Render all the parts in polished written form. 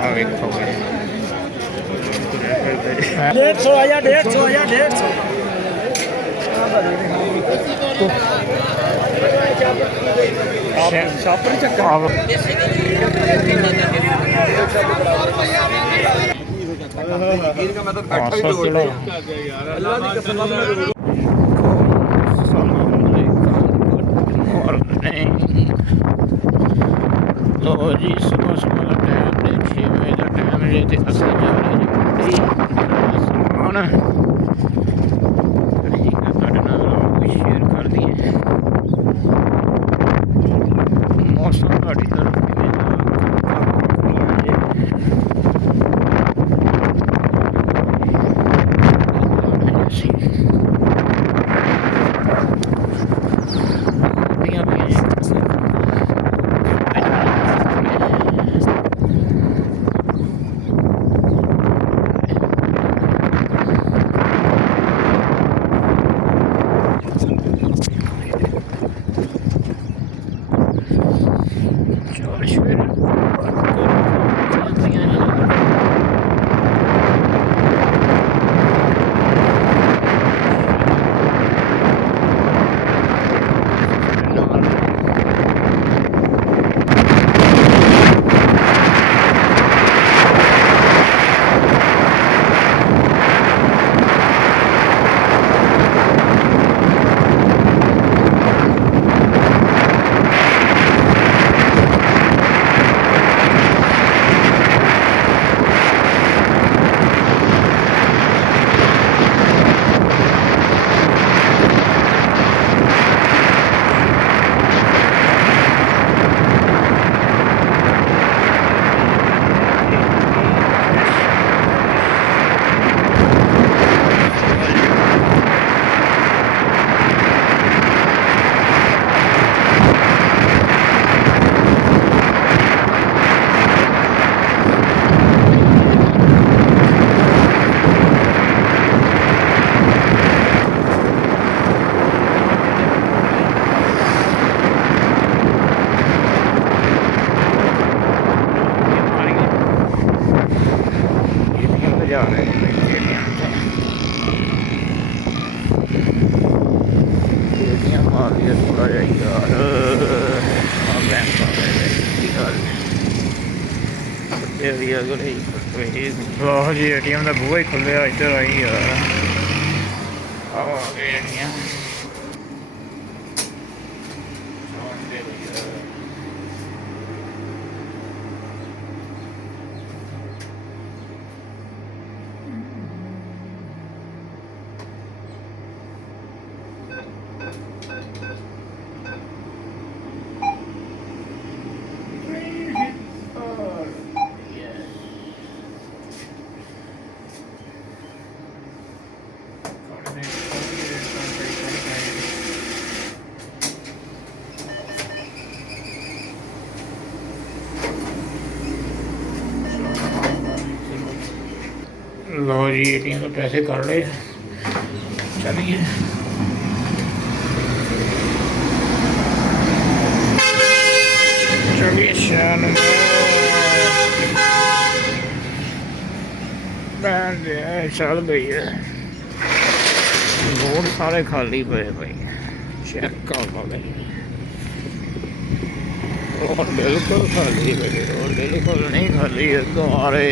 ਆ ਵੇਖੋ ਬਈ 150 ਆਇਆ 150 ਆਇਆ 150 ਸ਼ਾਪਰ ਚੱਕਾ ਲੋ ਜੀ ਸੁਬਹ ਸੁਬਹ ਦਾ ਟਾਈਮ ਤੇ 6 ਵਜੇ ਦਾ ਟਾਈਮ ਜੇ ਤੇ ਅਸੀਂ ਜਾ ਰਹੇ ਜੀ ਸਮਾਨ ਠੀਕ ਹੈ ਤੁਹਾਡੇ ਨਾਲ ਵੀ ਸ਼ੇਅਰ ਕਰ ਦਈਏ ਮੌਸਮ ਤੁਹਾਡੀ ਤਰਫ ਕਿਵੇਂ ਦਾ ਜਾ ਰਹੇ ਜਿਹੜੀਆਂ ਮਾਰਦੀਆਂ ਥੋੜਾ ਜਿਹਾ ਯਾਰ ਆ ਬੈਂਕ ਆ ਵੀ ਅਗਲੇ ਲੋ ਜੀ ਏਟੀਐਮ ਦਾ ਬੂਹਾ ਹੀ ਖੁੱਲਿਆ ਇੱਧਰ ਆਈ ਯਾਰ ਆ ਗਏ ਜਿਹੜੀਆਂ लो जी एटीएम में पैसे कर ले चलिए चलिए चल गई है रोड सारे खाली पे भाई चेक कर लो रोड बिल्कुल खाली है रोड बिल्कुल नहीं खाली है तुम्हारे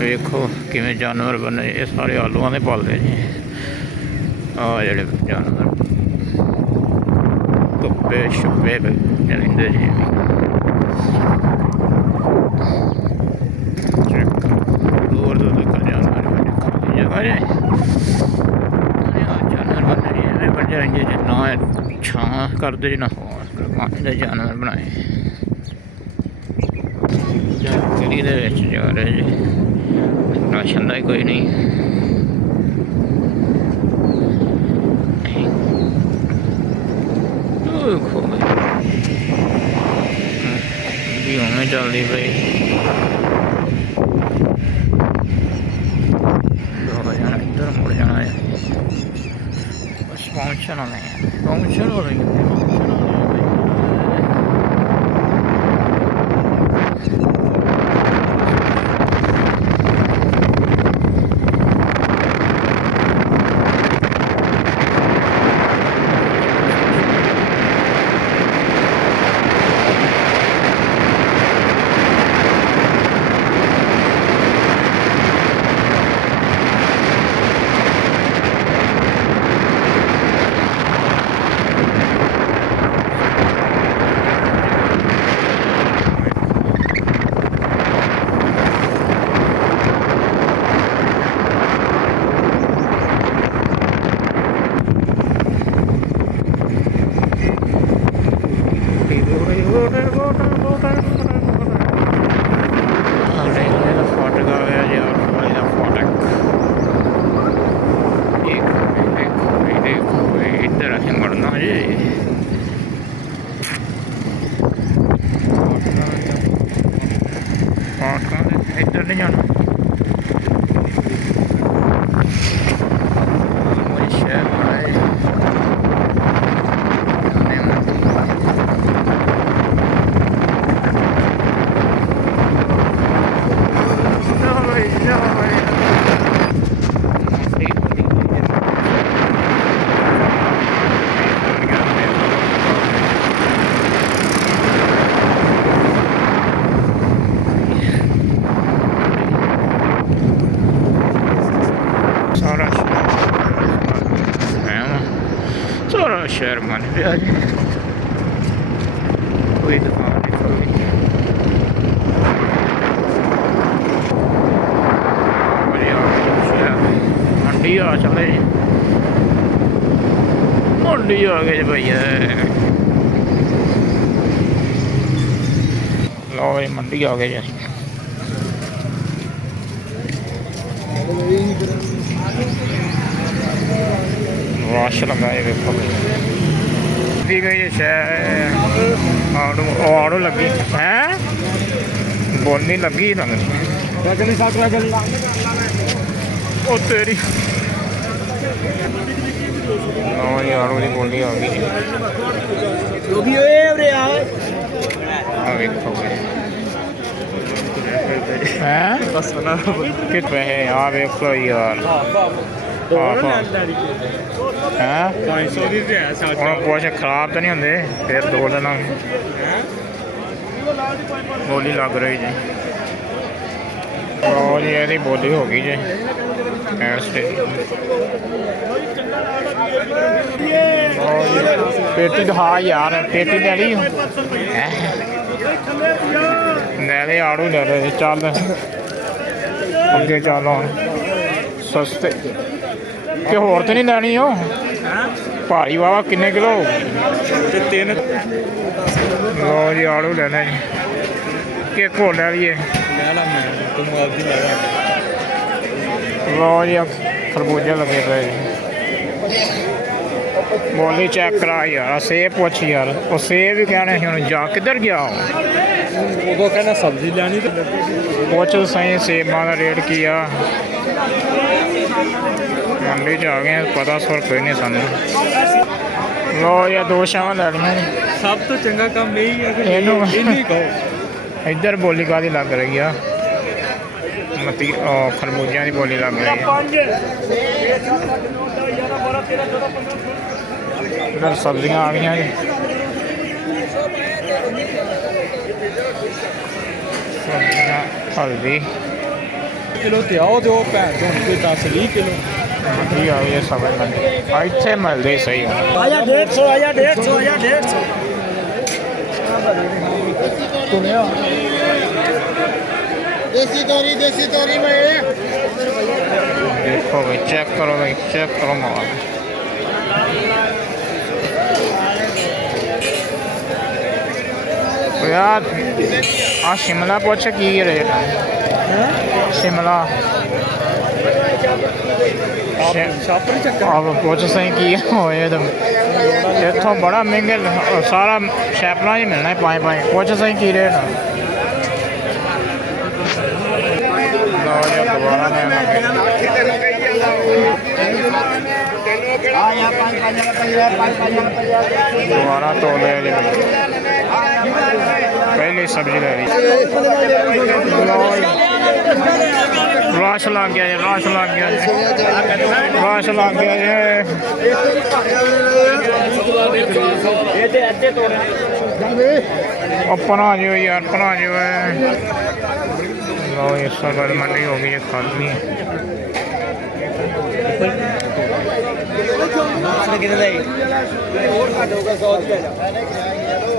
ਵੇਖੋ ਕਿਵੇਂ ਜਾਨਵਰ ਬਣੇ। ਇਹ ਸਾਰੇ ਆਲੂਆਂ ਦੇ ਪਾਲਦੇ ਜੀ। ਆ ਜਿਹੜੇ ਜਾਨਵਰ ਧੁੱਪੇ ਛੁੱਪੇ ਰਹਿੰਦੇ ਜੀ। ਦੂਰ ਦੂਰ ਤੱਕ ਜਾਨਵਰ ਬਣੇ ਜਗ੍ਹਾ ਜੇ ਜਾਨਵਰ ਬਣੇ ਜੀ। ਐਵੇਂ ਬਣ ਜਾਏਂਗੇ ਜੀ ਨਾ ਛਾਂ ਕਰਦੇ ਜੀ ਨਾ ਪਾਣੀ ਦੇ ਜਾਨਵਰ ਬਣਾਏ। ਗਲੀ ਦੇ ਵਿੱਚ ਜਾ ਰਹੇ ਜੀ। ਰਾਸ਼ਨ ਦਾ ਹੀ ਕੋਈ ਨਹੀਂ। ਵੀ ਉਵੇਂ ਚੱਲਦੀ ਪਈ। ਇੱਧਰ ਮੁੜ ਜਾਣਾ ਹੈ। ਬਸ ਪਹੁੰਚਣ ਵਾਲੇ ਆ। ਪਹੁੰਚਣ ਵਾਲੇ ਇੱਧਰ ਨਹੀਂ ਜਾਣਾ। ਸਾਰਾ ਸ਼ਹਿਰ ਬਣ ਪਿਆ ਜੀ। ਕੋਈ ਦੁਕਾਨ ਨਹੀਂ ਖੁੱਲ੍ਹੀ। ਮੰਡੀ ਆ ਚਲੇ ਜੀ। ਮੰਡੀ ਆ ਗਏ ਜੀ ਭਈਆ। ਲਓ ਜੀ ਮੰਡੀ ਆ ਗਏ ਜੀ ਅਸੀਂ। ਰਸ਼ ਲਗਾਏ ਵੇਖੋ ਵੀ ਗਈ ਸ਼ਾਇਦ ਆੜੂ ਲੱਗੀ ਹੈ। ਬੋਲਣੀ ਲੱਗੀ ਲੱਗਦੀ ਉਹ ਤੇਰੀ। ਆੜੂ ਦੀ ਬੋਲੀ ਆ ਗਈ। ਆ ਵੇਖੋ ਹੈ ਕਿ ਪੈਸੇ ਆ ਵੇਖੋ ਯਾਰ। ਹੈਂ ਹੁਣ ਕੁਛ ਖਰਾਬ ਤਾਂ ਨਹੀਂ ਹੁੰਦੇ ਫਿਰ ਦੋ ਦਿਨਾਂ ਬੋਲੀ ਲੱਗ ਰਹੀ ਜੀ। ਉਹ ਜੀ ਇਹਦੀ ਬੋਲੀ ਹੋ ਗਈ ਜੀ। ਪੇਟੀ ਦਿਖਾ ਯਾਰ। ਪੇਟੀ ਲੈ ਲਈ ਲੈ ਲੈ ਆੜੂ ਲੈ ਲੈ। ਚੱਲ ਅੱਗੇ ਚੱਲ ਹੁਣ ਸਸਤੇ ਕਿ ਹੋਰ ਤੇ ਨਹੀਂ ਲੈਣੀ। ਉਹ ਭਾਰੀ ਵਾਵਾ ਕਿੰਨੇ ਕਿਲੋ ਤੇ 3। ਲੋ ਜੀ ਆੜੂ ਲੈਣਾ ਜੀ ਕਿ ਘੋਲ ਲੈ ਲਈਏ। ਲੋ ਜੀ ਖਰਬੂਜੇ ਲੱਗੇ ਪਏ ਜੀ। ਬੋਲੀ ਚੈੱਕ ਕਰਾ ਯਾਰ। ਸੇਬ ਪੁੱਛ ਯਾਰ। ਉਹ ਸੇਬ ਵੀ ਕਹਿਣਾ ਸੀ ਹੁਣ ਜਾ ਕਿੱਧਰ ਗਿਆ। ਉਦੋਂ ਕਹਿੰਦਾ ਸਬਜ਼ੀ ਲੈਣੀ ਤੇ ਪੁੱਛ ਸਹੀ ਸੇਬਾਂ ਦਾ ਰੇਟ ਕੀ ਆ। ਮੰਡੀ 'ਚ ਆ ਗਏ ਪਤਾ ਸੁਰ ਕੋਈ ਨਹੀਂ ਸਾਨੂੰ। ਲੋ ਜਾਂ ਦੋ ਛਾਵਾਂ ਲੈ ਲਈਆਂ ਜੀ। ਸਭ ਤੋਂ ਚੰਗਾ ਕੰਮ ਇਹੀ ਹੈ ਕਿ ਇਹਨੂੰ ਇੱਧਰ ਬੋਲੀ ਕਾਹਦੀ ਲੱਗ ਰਹੀ ਆ। ਮਤੀ ਖਰਬੂਜਿਆਂ ਦੀ ਬੋਲੀ ਲੱਗ ਰਹੀ ਹੈ। ਇੱਧਰ ਸਬਜ਼ੀਆਂ ਆ ਗਈਆਂ ਜੀ। ਸਬਜ਼ੀਆਂ ਹਲਦੀ ਕਿਲੋ ਤੇ ਆਓ ਤੇ ਉਹ ਭੈਣ ਚੋਂ ਹੁਣ ਕੋਈ 10 20 ਕਿਲੋ ਕੀ ਆ ਇਹ ਸਬਜ਼ ਮੰਡੀ ਇੱਥੇ ਮਿਲਦੇ ਸਹੀ ਆ आया 150 आया 150 आया 150 ਸੁਣਿਆ देसी तोरी में देखो भाई चेक करो माल तो यार आ शिमला पूछ की रेट है शिमला ਛਾਪਰ ਚੱਕਰ अब पूछ सही की होए तो इतों बड़ा महंगे सारा शैपला ही मिलना है पाए पूछ सही की रेट है लो जी दोबारा मैं दोबारा तो ले जी पहली सब्जी ले ली रश लग गया जी रश लग गया जी रश लग गया जी अपना जो यार अपना जो है लो ये सब्जी मंडी हो गई है खाली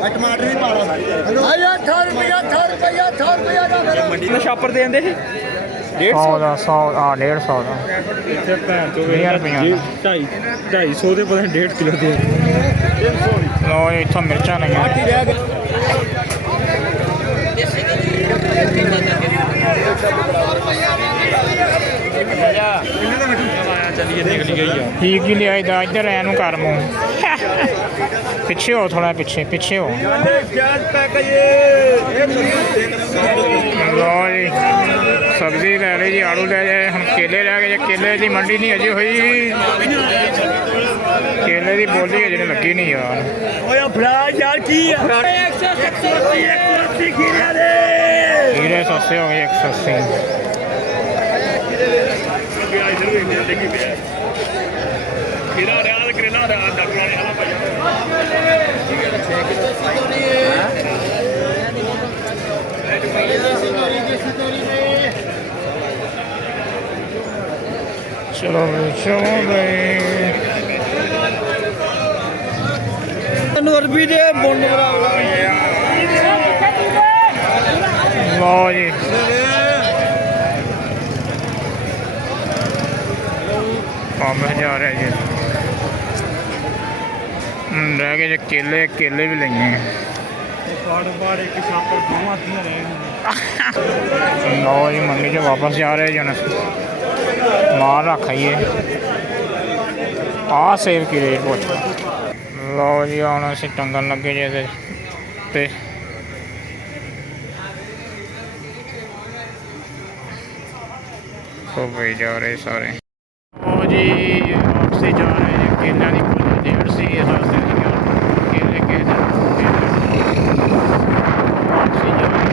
टमाटर भी पाला आया 18 रुपया 18 रुपया ਮੰਡੀ ਦਾ ਛਾਪਰ ਦੇ ਦਿੰਦੇ ਸੀ 100 ਦਾ 100 ਆ 150 ਦਾ ਇੱਥੇ ਭੈਣ ਚੋਂ 250 ਦੇ ਪਤਾ 1.5 ਕਿਲੋ ਦੇ ਲੋ ਇੱਥੋਂ ਮਿਰਚਾਂ ਨਹੀਂ ਚੱਲੀਏ ਨਿਕਲ ਗਈ ਆ ਠੀਕ ਹੀ ਲਿਆਈ ਦਾ ਇੱਧਰ ਐ ਨੂੰ ਕਰ ਮੂੰਹ ਪਿੱਛੇ ਹੋ ਥੋੜਾ ਪਿੱਛੇ ਹੋ ਲੋ ਜੀ ਸਬਜ਼ੀ ਲੈ ਲਈ ਜੀ ਆਲੂ ਲੈ ਜਾਏ ਹੁਣ ਕੇਲੇ ਲੈ ਗਏ ਕੇਲੇ ਦੀ ਮੰਡੀ ਨਹੀਂ ਅਜੇ ਹੋਈ ਕੇਲੇ ਦੀ ਬੋਲੀ ਅਜੇ ਲੱਗੀ ਨਹੀਂ ਯਾਰ ओए फ्राज यार की 180 खीरा दे हीरे सस्ते हो गए 180 खीरा रियाल करेला रियाल डॉक्टर वाला भाई चलो भाई अरबी दे बोंड लो जी काम जा रहा है जी रह गए जो केले भी लेंगे ਇੱਕ ਛਾਪਰ ਦੋਵਾਂ ਦੀਆਂ ਰਹਿ लो जी मंडी से वापस जा रहे जी माल रखाइए आ सेब की रेट पूछ लो जी हम अस टंगन लगे जी ते तो भाई जा रहे सारे ओ जी वापसी जा रहे हैं केले की बोली 150 सस्ते केले के वापसी जा रहे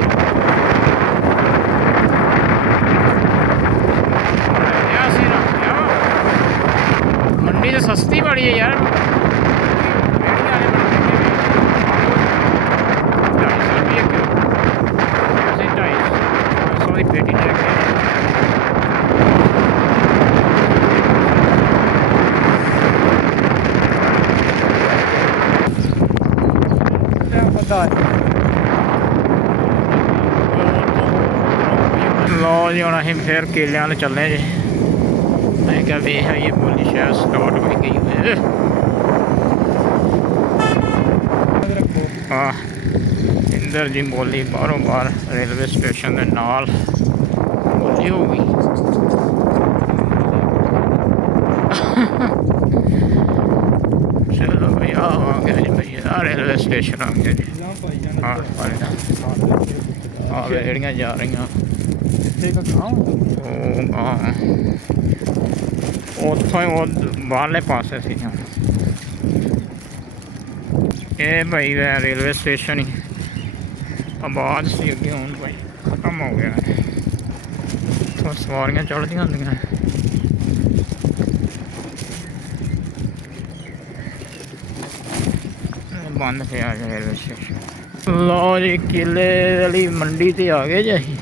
मंडी तो सस्ती बड़ी है यार लो जी हम अं फिर केलियां चलने जी मैं क्या वेख आइए बोली शायद स्टार्ट हो गई है हाँ इंदर जी बोली बारों बार रेलवे स्टेशन के नाल बोली हो गई चलो भाई आ गया जी भाई आ रेलवे स्टेशन आ गया जी हाँ रेहड़ियाँ जा रही ਉੱਥੋਂ ਹੀ ਉਹ ਬਾਹਰਲੇ ਪਾਸੇ ਸੀ ਇਹ ਭਾਈ ਰੇਲਵੇ ਸਟੇਸ਼ਨ ਹੀ ਆਬਾਦ ਸੀ ਅੱਗੇ ਹੁਣ ਭਾਈ ਖਤਮ ਹੋ ਗਿਆ ਉੱਥੋਂ ਸਵਾਰੀਆਂ ਚੜ੍ਹਦੀਆਂ ਹੁੰਦੀਆਂ ਬੰਦ ਪਿਆ ਰੇਲਵੇ ਸਟੇਸ਼ਨ ਲਓ ਜੀ ਕੇਲੇ ਵਾਲੀ ਮੰਡੀ ਤੇ ਆ ਗਏ ਜੀ ਅਸੀਂ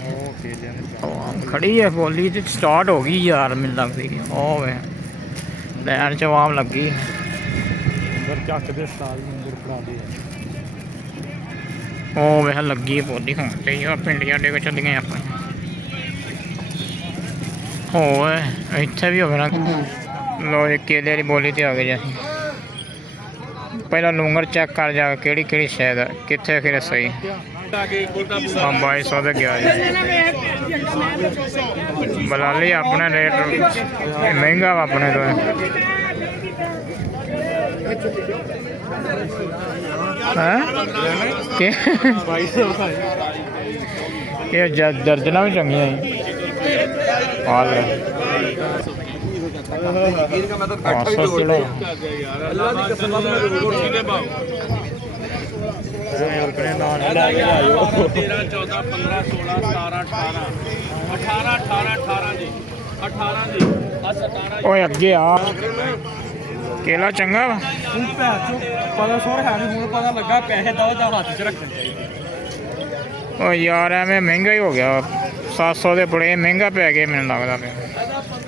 ਖੜੀ ਹੈ ਬੋਲੀ ਤੇ ਸਟਾਰਟ ਹੋ ਗਈ ਯਾਰ ਮੈਨੂੰ ਲੱਗਦੀ ਉਹ ਵੇ ਲੈਣ ਚ ਆਵਾਮ ਲੱਗੀ ਅੰਦਰ ਚੱਕ ਦੇ ਸਟਾਲ ਨੂੰ ਅੰਦਰ ਫੜਾ ਦੇ ਉਹ ਵੇਖ ਲੱਗੀ ਬੋਲੀ ਹੁਣ ਤੇ ਯਾਰ ਪਿੰਡੀਆਂ ਦੇ ਵਿੱਚ ਚੱਲੀਆਂ ਆਪਾਂ ਹੋਏ ਇੱਥੇ ਵੀ ਹੋਵੇ ਨਾ ਲੋ ਇਹ ਕੇਲੇ ਵਾਲੀ ਬੋਲੀ ਤੇ ਆ ਗਏ ਜੀ ਅਸੀਂ ਪਹਿਲਾਂ ਲੂੰਗਰ ਚੈੱਕ ਕਰ ਜਾ ਕਿਹੜੀ ਕਿਹੜੀ ਸ਼ਾਇਦ ਕਿੱਥੇ ਫਿਰ ਸਹੀ ਹਾਂ 2200 ਦੇ ਗਿਆ ਜੀ ਬਲਾ ਲਈ ਆਪਣਾ ਰੇਟ ਇਹ ਮਹਿੰਗਾ ਵਾ ਆਪਣੇ ਤੋਂ ਹਾਂ ਕਿ 2200 ਇਹ ਦਰਜਨਾਂ ਵੀ ਚੰਗੀਆਂ ਜੀ ਆ ਲੈ 500 ਕਿਲੋ ਅੱਲਾ ਦੀ ਕਸਮ ਮੈਂ ਰੋਟੀ ਦੇ ਭਾਅ ਯਾਰ ਕਰੇ ਨਾਲ ਲੈ ਕੇ ਆਇਓ 13 14 15 16 17 18 18 ਜੀ 18 ਜੀ ਆ 17 ਓਏ ਅੱਗੇ ਆ ਕੇਲਾ ਚੰਗਾ ਵਾ ਤੂੰ ਭੈਣ ਚੋ ਪਤਾ ਸੋਰ ਹੈ ਨਹੀਂ ਹੁਣ ਪਤਾ ਲੱਗਾ ਪੈਸੇ ਦੋ ਜਾਂ ਹੱਥ 'ਚ ਰੱਖਣੇ ਓ ਯਾਰ ਐਵੇਂ ਮਹਿੰਗਾ ਹੀ ਹੋ ਗਿਆ 700 ਦੇ ਬੜੇ ਮਹਿੰਗਾ ਪੈ ਗਿਆ ਮੈਨੂੰ ਲੱਗਦਾ ਪਿਆ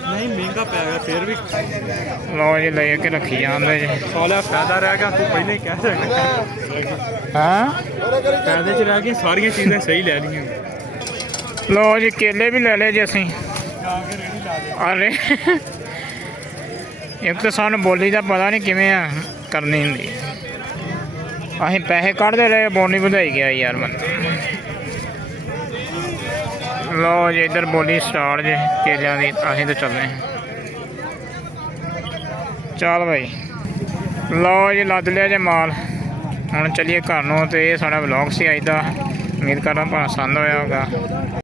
ਨਹੀਂ ਮਹਿੰਗਾ ਪੈ ਗਿਆ ਫਿਰ ਵੀ ਲਓ ਜੀ ਲੈ ਕੇ ਰੱਖੀ ਜਾਂਦੇ ਜੀ ਸਾਲਿਆ ਫਾਇਦਾ ਰਹਿ ਗਿਆ ਤੂੰ ਪਹਿਲਾਂ ਹੀ ਕਹਿ ਸਕਦਾ ਹਾਂ ਫਾਇਦੇ 'ਚ ਰਹਿ ਗਈਆਂ ਸਾਰੀਆਂ ਚੀਜ਼ਾਂ ਸਹੀ ਲੈ ਲਈਆਂ ਲਓ ਜੀ ਕੇਲੇ ਵੀ ਲੈ ਲਏ ਜੀ ਅਸੀਂ ਜਾ ਕੇ ਰੇੜੀ ਲਾ ਦੇ ਅਰੇ ਇੱਕ ਤਾਂ ਸਾਨੂੰ ਬੋਲੀ ਦਾ ਪਤਾ ਨਹੀਂ ਕਿਵੇਂ ਆ ਕਰਨੀ ਹੁੰਦੀ ਅਸੀਂ ਪੈਸੇ ਕੱਢਦੇ ਰਹੇ ਬੋਨੀ ਵਧਾਈ ਗਿਆ ਯਾਰ ਬੰਦਾ ਲਓ ਜੀ ਇੱਧਰ ਬੋਲੀ ਸਟਾਰਟ ਜੇ ਕੇਲਿਆਂ ਦੀ ਅਸੀਂ ਤਾਂ ਚੱਲਦੇ ਹਾਂ ਚੱਲ ਭਾਈ ਲਓ ਜੀ ਲੱਦ ਲਿਆ ਜੇ ਮਾਲ ਹੁਣ ਚੱਲੀਏ ਘਰ ਨੂੰ ਤੇ ਇਹ ਸਾਡਾ ਵਲੌਗ ਸੀ ਅੱਜ ਦਾ ਉਮੀਦ ਕਰਦਾ ਪਸੰਦ ਹੋਇਆ ਹੋਗਾ